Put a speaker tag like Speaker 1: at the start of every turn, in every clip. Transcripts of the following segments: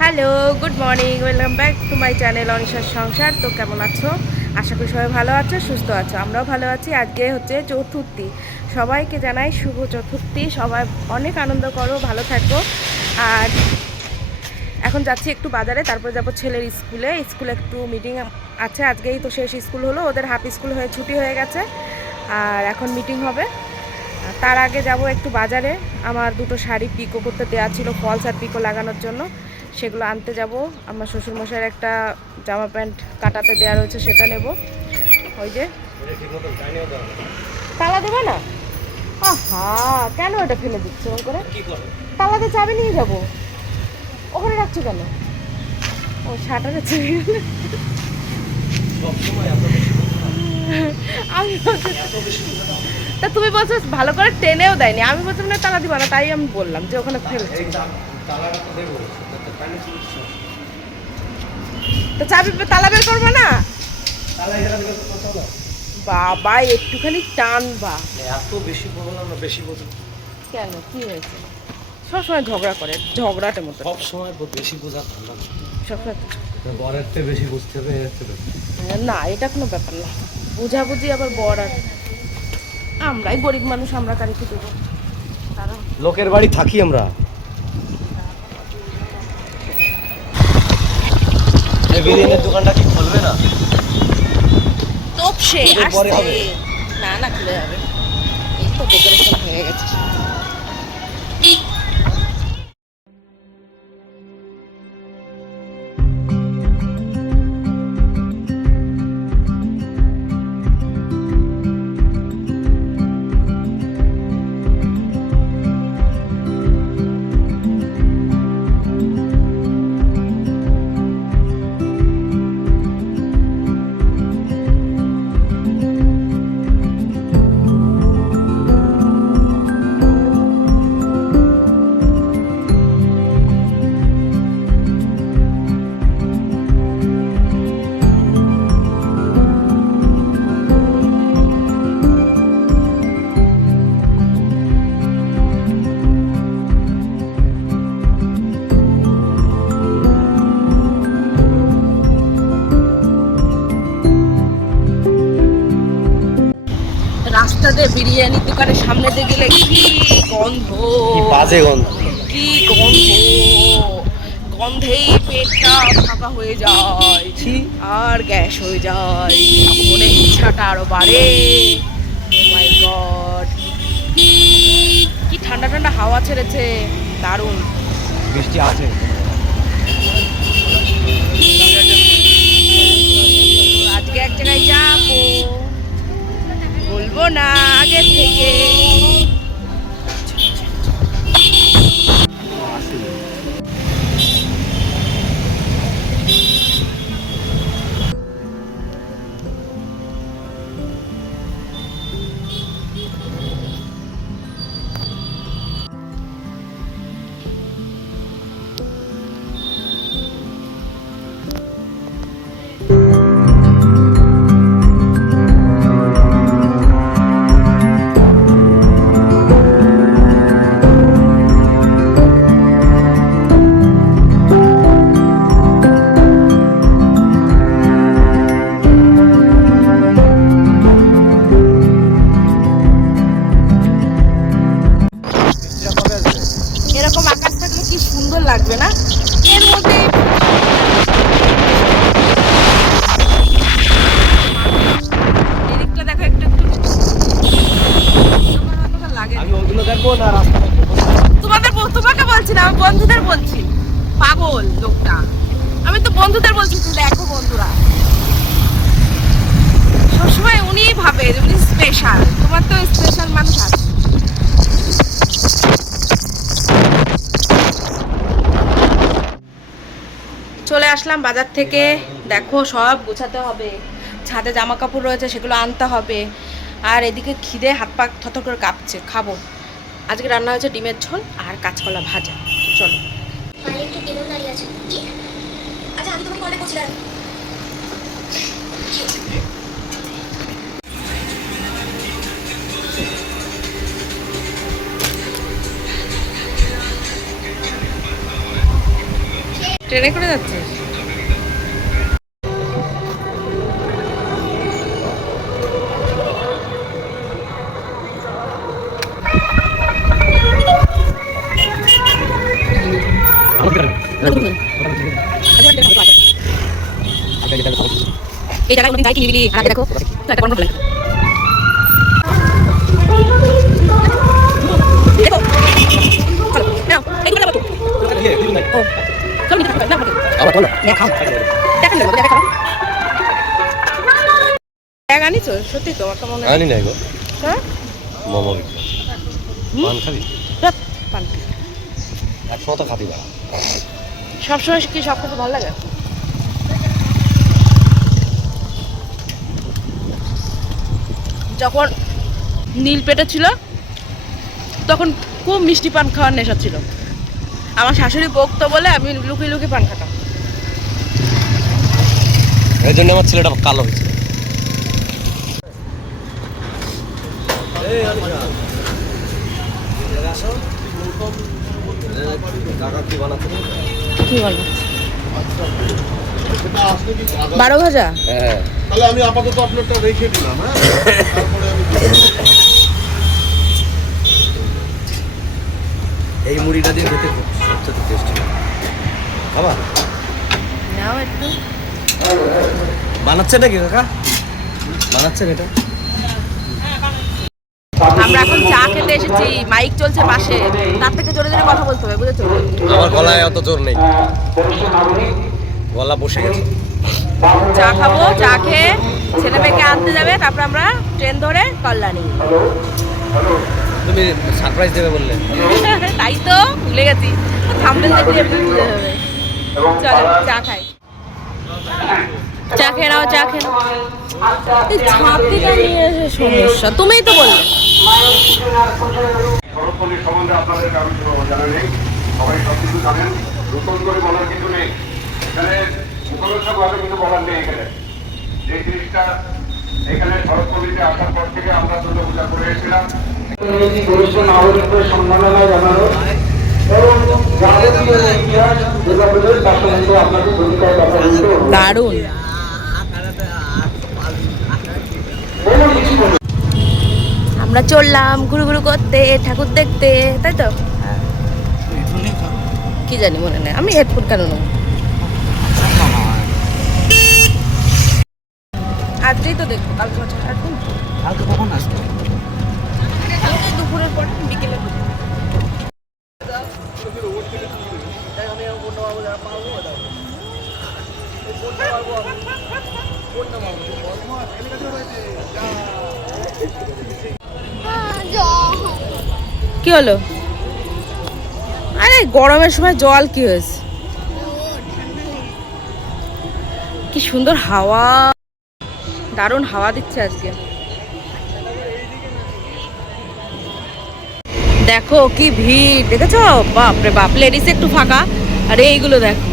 Speaker 1: Hello good morning welcome back to my channel অনিশার সংসার তো কেমন আছো? আশা করি সবাই ভালো আছো, সুস্থ আছো। আমরাও ভালো আছি। আজকে হচ্ছে চতুর্থী। সবাইকে জানাই শুভ চতুর্থী। সবাই অনেক আনন্দ করো, ভালো থাকো। আর এখন যাচ্ছি একটু বাজারে, তারপর যাব ছেলের স্কুলে। স্কুলে একটু মিটিং আছে, আজকেই তো শেষ স্কুল হলো। ওদের হাফ স্কুল হয়ে, ছুটি হয়ে গেছে। আর এখন মিটিং হবে। তার আগে যাব একটু বাজারে। আমার দুটো শাড়ি পিকো করতে দেওয়া ছিল ফলস আর পিকো লাগানোর জন্য। সেগুলো আনতে যাব। আমার শ্বশুরমশাইয়ের একটা জামা প্যান্ট কাটাতে দেওয়া রয়েছে সেটা নেব। ওই যে। তালা দেবে না? আহা কেন এটা ফেলে দিচ্ছ এরকম করে? তালাতে চাবি নিয়ে যাব। ওখানে রাখছো কেন? ও শাটারে চাবি আমি তা তুমি বলছো ভালো করে টেনেও দেয়নি। আমি বলছিলাম না তালা দিবা না তাই আমি বললাম যে ওখানে ফেলছি। তো চাবি তালা বের করব না? বাবা একটুখানি টানবা
Speaker 2: এত বেশি বললাম না বেশি বোঝো।
Speaker 1: কেন? কি হয়েছে? সবসময় ঝগড়া করে ঝগড়াটে মতো।
Speaker 2: সব সময় বেশি বোঝা ঠান্ডা।
Speaker 1: সবসময়
Speaker 2: বরের থেকে বেশি বুঝতে হবে
Speaker 1: না এটা কোনো ব্যাপার না। বুঝাবুঝি আবার বড় আর আমরাই গরিব মানুষ আমরা কারিকে দেবো?
Speaker 2: লোকের বাড়ি থাকি আমরা। বিরিয়ানির দোকানটা কি খুলবে না?
Speaker 1: তপসে আসছে। না না খুলে যাবে। এই তো ডেকোরেশন হয়ে গেছে। রাস্তাতে বিরিয়ানি দোকানের সামনে দিয়ে গেলে কি গন্ধ?
Speaker 2: কি বাজে গন্ধ।
Speaker 1: কি গন্ধ? গন্ধেই পেটটা ফাঁকা হয়ে যায় আর গ্যাস হয়ে যায় মনে ইচ্ছাটা আরও বাড়ে। মাই গড কি ঠান্ডা ঠান্ডা হাওয়া ছেড়েছে দারুণ।
Speaker 2: বৃষ্টি আছে।
Speaker 1: আজকে এক জায়গায় যাব। বলব না আগে থেকে। কি সুন্দর লাগবে না? এর মধ্যে তোমাদের তোমাকে বলছি না আমি বন্ধুদের বলছি। পাগল লোকটা। আমি তো বন্ধুদের বলছি যে দেখো বন্ধুরা। সবসময় উনিই ভাবে উনি স্পেশাল তোমার তো স্পেশাল মানুষ আছে চলে আসলাম বাজার থেকে। দেখো সব গোছাতে হবে। ছাদে জামা কাপড় রয়েছে সেগুলো আনতে হবে। আর এদিকে খিদে হাত পা থথর করে কাঁপছে। খাব। আজকে রান্না হয়েছে ডিমের ঝোল আর কাঁচকলা ভাজা। চলো। ট্রেনে করে বেলুন
Speaker 3: এই জায়গায় কোনদিন যাই কি আর আগে দেখো। লাগে
Speaker 1: সত্যি তো আমার তো মনে
Speaker 2: আনি নাই গো।
Speaker 1: হ্যাঁ?
Speaker 2: মোমো পান খাবি?
Speaker 1: পান
Speaker 2: খাবি।
Speaker 1: সবসময় কি সব কিছু ভালো লাগে? যখন নীল পেটে ছিল তখন খুব মিষ্টি পান খাওয়ার নেশা ছিল। আমার শাশুড়ি বকতো বলে আমি লুকিয়ে লুকিয়ে পান খাতাম।
Speaker 2: এই জন্য আমার ছেলেটা কালো হয়েছে। কি
Speaker 1: বলো? বারো ভাজা?
Speaker 2: হ্যাঁ।
Speaker 4: তাহলে আমি আপাতত আপনারটা রেখে দিলাম হ্যাঁ? তারপরে আমি
Speaker 2: এই মুড়িটা দিয়ে খেতে খুব সবচেয়ে টেস্টি
Speaker 1: নাও একটু।
Speaker 2: বানাচ্ছে নাকি কাকা? বানাচ্ছেন এটা?
Speaker 1: আমরা এখন চা খেতে এসেছি মাইক চলছে পাশে। তার থেকে জোরে জোরে কথা বলতে হবে বুঝেছ?
Speaker 2: আমার গলায় অত জোর নেই। গলা বসে গেছে।
Speaker 1: চা খাব চা খেয়ে ছেলে মেয়েকে আনতে যাবে তারপর আমরা ট্রেন ধরে কল্যাণী।
Speaker 2: তুমি সারপ্রাইজ দেবে বললে।
Speaker 1: তাই তো ভুলে গেছি। থামবেল দেখলে ভুলে যাবে চলো চা খাই। চা খেয়ে নাও চা খেয়ে নাও। নিয়ে এসে সমস্যা তুমিই তো বললে।
Speaker 4: সম্বন্ধে আপনাদের কারণ জানা নেই। সবাই সব কিছু জানেন। নতুন করে বলার কিছু নেই। এখানে কিছু বলার নেই এখানে। যে জিনিসটা এখানে আসার পর থেকে আমরা দুর্গা পূজা করে এসেছিলাম।
Speaker 5: নাগরিকদের সম্মাননা জানানো।
Speaker 1: দারুণ। আমরা চললাম ঘুরু ঘুরু করতে ঠাকুর দেখতে তাই তো? কি জানি মনে নেই। আমি হেডফোন কেন নেব? আজকেই তো দেখব কালকে এখন
Speaker 2: কালকে কখন আসবে?
Speaker 1: কালকে দুপুরের পর বিকেলে কি হলো? আরে গরমের সময় জল কি হয়েছে? কি সুন্দর হাওয়া। দারুণ হাওয়া দিচ্ছে আজকে। দেখো কি ভিড়, দেখেছ? বাপরে বাপ লেডিস একটু ফাঁকা, আর এইগুলো দেখো।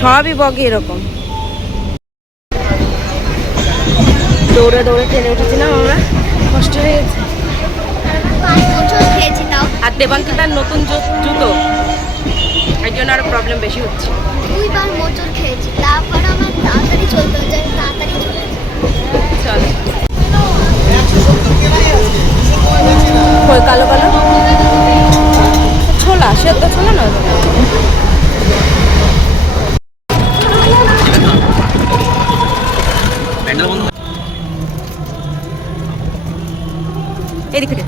Speaker 1: সবই বগে এরকম। দৌড়ে দৌড়ে ট্রেনে উঠেছিলাম আমরা, কষ্ট হয়ে
Speaker 6: তাও
Speaker 1: আর দেবাঙ্কিতার নতুন জুতো? এই জন্য আরও প্রবলেম বেশি হচ্ছে।
Speaker 6: দুইবার মোচড় খেয়েছি, তারপর আমার তাড়াতাড়ি চলতে হচ্ছে তাড়াতাড়ি চলে
Speaker 1: কালো কালো? ছোলা সেদ্ধ ছোলা না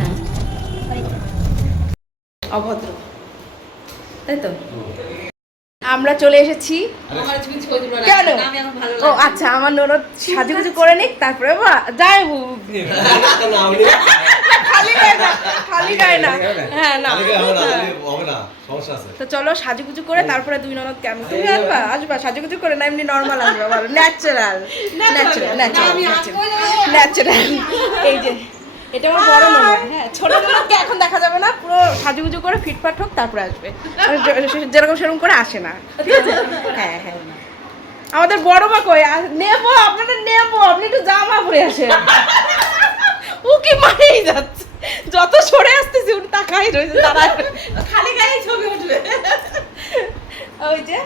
Speaker 3: হ্যাঁ।
Speaker 1: অভদ্র। তাই তো? আমরা চলে এসেছি। কেন? ও আচ্ছা আমার ননদ সাজুগুজু করে নিক তারপরে বা- যাই খালি গায়ে না খালি গায়ে না। হ্যাঁ না।
Speaker 2: হবে না সমস্যা আছে।
Speaker 1: তো চলো সাজুগুজু করে তারপরে দুই ননদ কেমন? তুমি আসবা আসবা সাজুগুজু করে না এমনি নর্মাল আসবা ভালো ন্যাচারাল ন্যাচারাল ন্যাচারাল ন্যাচারাল এই যে এটা আমার বড় ননদ হ্যাঁ ছোট এখন দেখা যাবে না পুরো সাজুগুজু করে ফিটফাট হোক তারপরে আসবে। যেরকম সেরকম করে আসে না। হ্যাঁ হ্যাঁ। আমাদের বড় মা কই? নেব আপনাদের নেব আপনি একটু জামা পরে আসেন। ও কি মারেই যাচ্ছে। যত সরে আসতেছি উনি তাকাই রয়েছে দাঁড়ায় খালি গায়ে ছবি উঠবে। ওই যে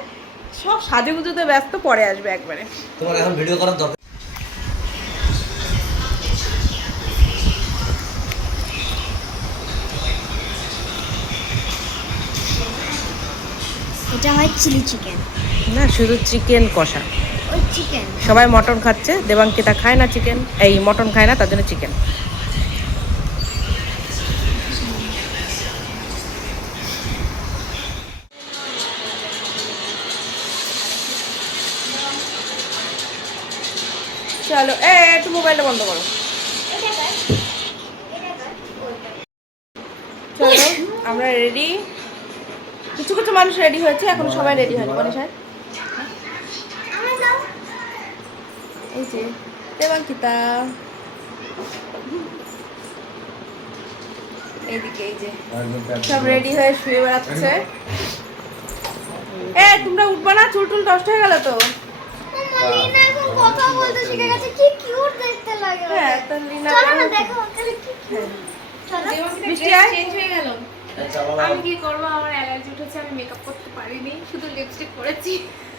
Speaker 1: সব সাজে গুজোতে ব্যস্ত পরে আসবে একবারে।
Speaker 2: তোমার এখন ভিডিও করার দরকার
Speaker 6: এটা হয় চিলি চিকেন।
Speaker 1: না শুধু চিকেন কষা।
Speaker 6: ওই চিকেন।
Speaker 1: সবাই মটন খাচ্ছে দেবাঙ্কিতা খায় না চিকেন এই মটন খায় না তার জন্য চিকেন। চলো এ একটু মোবাইলটা বন্ধ করো। চলো আমরা রেডি। কিছু কিছু মানুষ রেডি হয়েছে এখন সবাই রেডি হয়নি। বলে স্যার এই যে দেবাঙ্কিতা। এইদিকে এই যে সব রেডি হয়ে শুয়ে বেড়াচ্ছে। এ তোমরা উঠবা না? চুল টুল নষ্ট হয়ে গেল তো?
Speaker 6: কথা বলতে শিখে গেছে কি কিউট দেখতে লাগে
Speaker 1: হ্যাঁ। তো লিনা
Speaker 6: দেখো কি। চলো।
Speaker 1: বৃষ্টি
Speaker 7: চেঞ্জ হয়ে গেল? আমি কি করব? আমার অ্যালার্জি উঠেছে আমি মেকআপ করতে পারিনি শুধু লিপস্টিক করেছি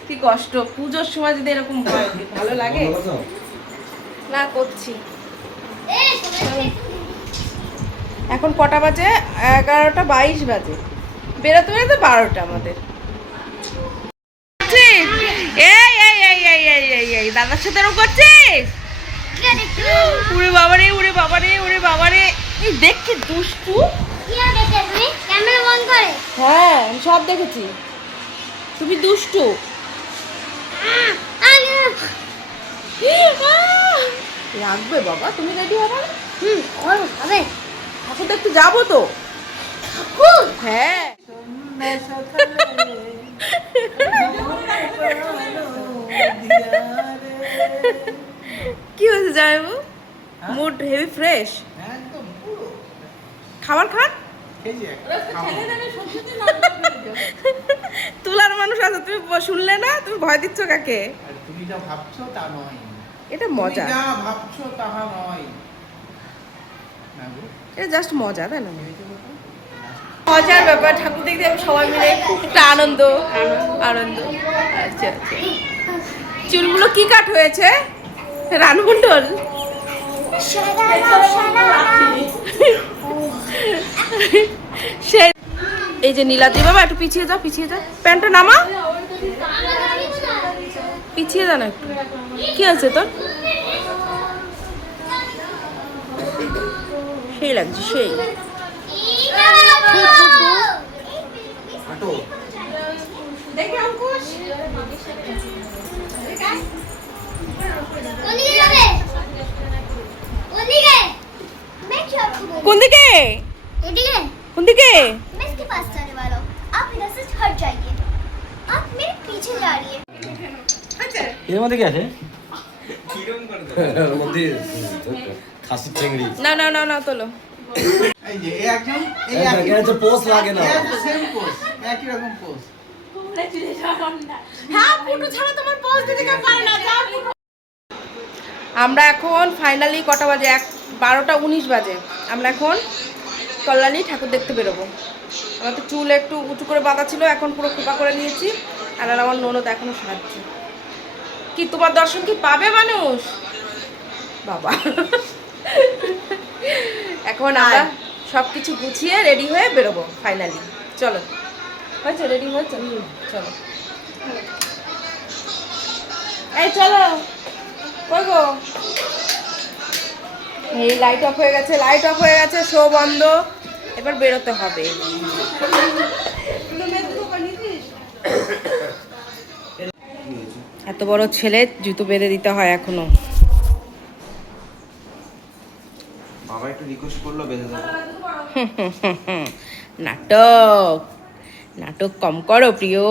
Speaker 1: কি কষ্ট? পুজোর সময় যদি এরকম হয় ভালো লাগে? না করছি। এখন কটা বাজে? এগারোটা বাইশ বাজে। বেরোতে বেরোতে বারোটা আমাদের। এই এই এই এই এই এই এই দাদার সাথে এরকম করছিস? উড়ে বাবারে উড়ে বাবারে উড়ে বাবারে। এই দেখছি দুষ্টু। হ্যাঁ আমি সব দেখেছি। তুমি দুষ্টু। রাখবে বাবা তুমি রেডি হবে
Speaker 6: হুম হবে
Speaker 1: এখন তো একটু যাব তো?
Speaker 6: খুব
Speaker 1: হ্যাঁ। কি হয়েছে জামাইবু মুড হেভি ফ্রেশ? খাবার খান? তুলার মানুষ আছে তুমি শুনলে না? তুমি ভয় দিচ্ছ কাকে?
Speaker 8: তুমি যা ভাবছ তা নয়।
Speaker 1: এটা মজা।
Speaker 8: যা ভাবছ তাহা নয়।
Speaker 1: এটা জাস্ট মজা তাই না? মজার ব্যাপার ঠাকুর দেখতে যাব সবাই মিলে একটা আনন্দ। আনন্দ। আচ্ছা আচ্ছা। চুলগুলো কি কাট হয়েছে? রানমন্ডল। সে এই যে নীলাদ্রি বাবা একটু পিছিয়ে যাও পিছিয়ে যা প্যান্টটা নামা। পিছিয়ে যা না একটু। কি আছে তোর? সেই লাগছে সেই। কোন দিকে?
Speaker 6: এদিকে
Speaker 1: কোন দিকে
Speaker 6: मैं इसके पास जाने वाला हूँ आप इधर से हट जाइए आप मेरे पीछे जा रही है
Speaker 2: এর মধ্যে কি আছে এর মধ্যে খাসি চিংড়ি
Speaker 1: না না না না তোলো
Speaker 8: এই যে এই একজন এই
Speaker 2: এই দেখেন, এটা পোজ লাগে না।
Speaker 8: সেম পোজ একই রকম পোজ
Speaker 1: আমরা এখন ফাইনালি কটা বাজে এক বারোটা উনিশ বাজে আমরা এখন কল্যাণী ঠাকুর দেখতে বেরোবো। আমার তো চুল একটু উঁচু করে বাঁধা ছিল এখন পুরো খোপা করে নিয়েছি। আর আমার ননদ এখনও সাহায্য কি তোমার দর্শন কি পাবে মানুষ? বাবা। এখন আমরা সব কিছু গুছিয়ে রেডি হয়ে বেরোবো ফাইনালি চলো। হয়েছে রেডি হয়েছে? চলো। এই চলো। কই গো? এই লাইট অফ হয়ে গেছে লাইট অফ হয়ে গেছে শো বন্ধ। এবার বেরোতে হবে। এত বড় ছেলে জুতো বেঁধে দিতে হয় এখনও।
Speaker 8: বাবা একটু রিকোয়েস্ট করল বেঁধে দাও
Speaker 1: নাটক। নাটক কম করো প্রিয়।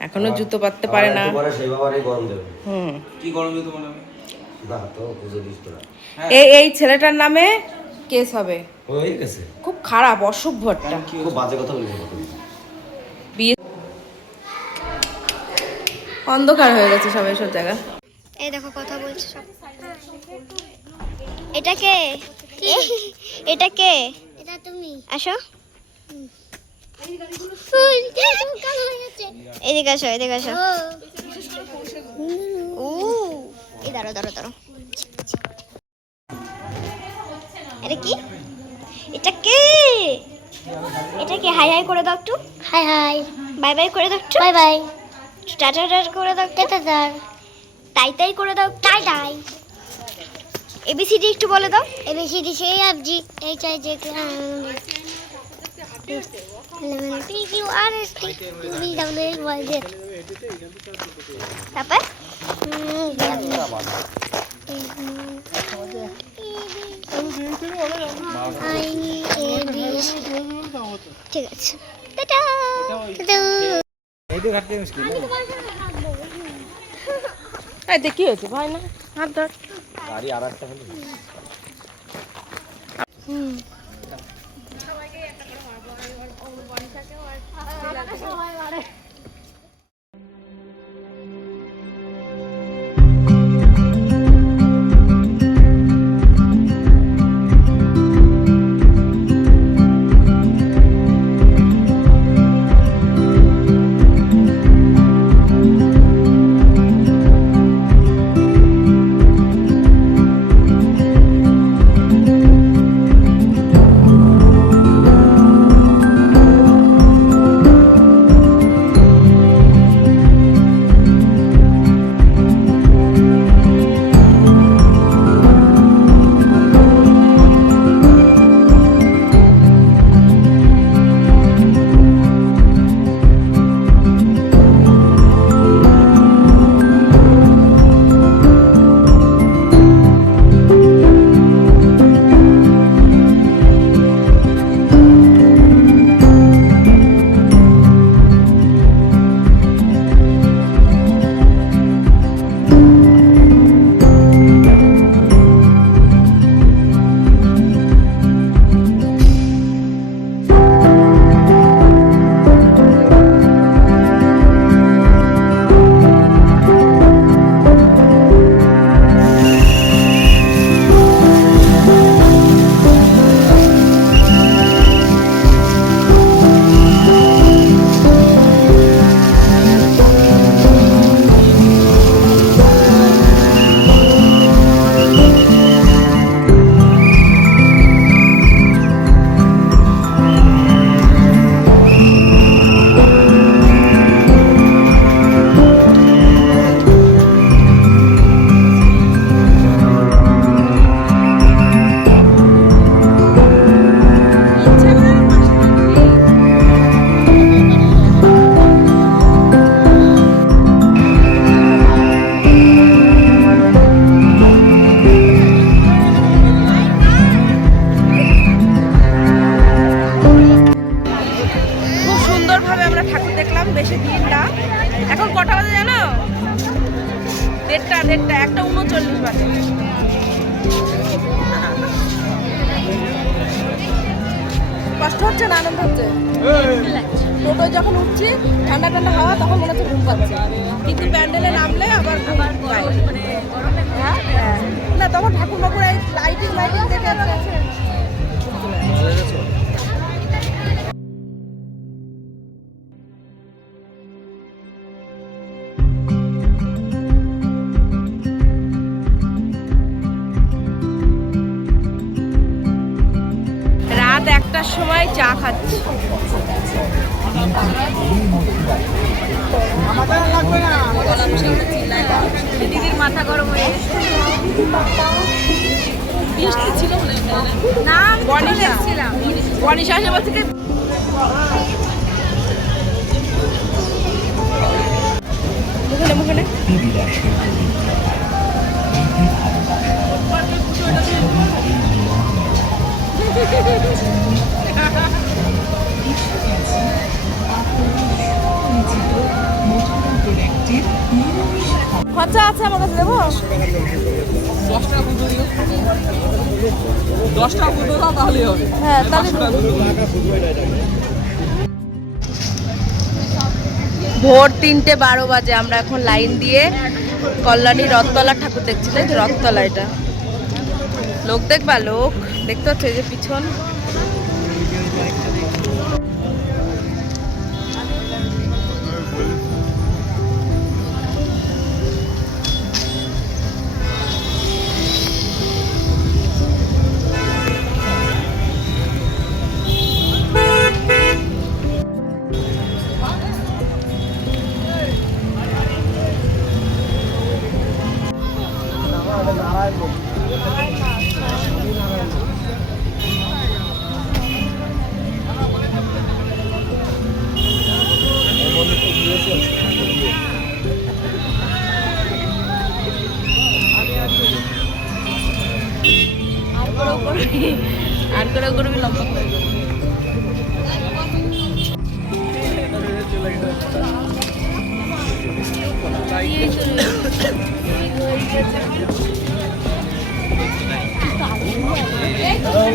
Speaker 1: এখনও জুতো পাততে পারে না।
Speaker 2: পরে সেই বাবারই গরম দেবে।
Speaker 1: হুম।
Speaker 8: কি গরম দিতে মনে হবে
Speaker 2: না তো বুঝে দিস তোরা
Speaker 1: এই এই ছেলেটার নামে কেস হবে।
Speaker 2: হয়ে গেছে।
Speaker 1: খুব খারাপ অসভ্য একটা।
Speaker 2: খুব বাজে কথা বলবি
Speaker 1: বিয়ে অন্ধকার হয়ে গেছে সবাই সব জায়গা।
Speaker 6: এই দেখো কথা বলছে সব। এটা কে? এটা কে? এটা তুমি। আসো। এদিকে আসো এদিকে আসো। ও। এই দাঁড়ো দাঁড়ো দাঁড়ো এটা কি? এটা কে? এটা কি? হাই হাই করে দাও একটু। High high. বাই বাই করে দাও একটু। Bye bye. টাটা টাটা করে দাও টাটা টাটা টাই টাই করে দাও টাই টাই এবিসিডি একটু বলে দাও। এবিসিডি সেই আপজি H I J K P Q R S T V W X Y Z. তারপর? ঠিক আছে টাটা
Speaker 1: এই দেখ হয়েছে ভাই না হাত ধর
Speaker 2: গাড়ি আর একটা হলে
Speaker 1: খাচ্ছি। দিদির মাথা গরম হয়ে গেছে। না? বনিশা বনিশা এসে বলছে মুখে নে, মুখে। খরচা আছে আমার কাছে দেবো?
Speaker 8: দশটা পুজো দাও। তাহলেই হবে।
Speaker 1: হ্যাঁ তাহলে ভোর তিনটে বারো বাজে আমরা এখন লাইন দিয়ে কল্যাণী রথতলা ঠাকুর দেখছি তাই রথতলা এটা। লোক দেখবা? লোক দেখতে হচ্ছে যে পিছন।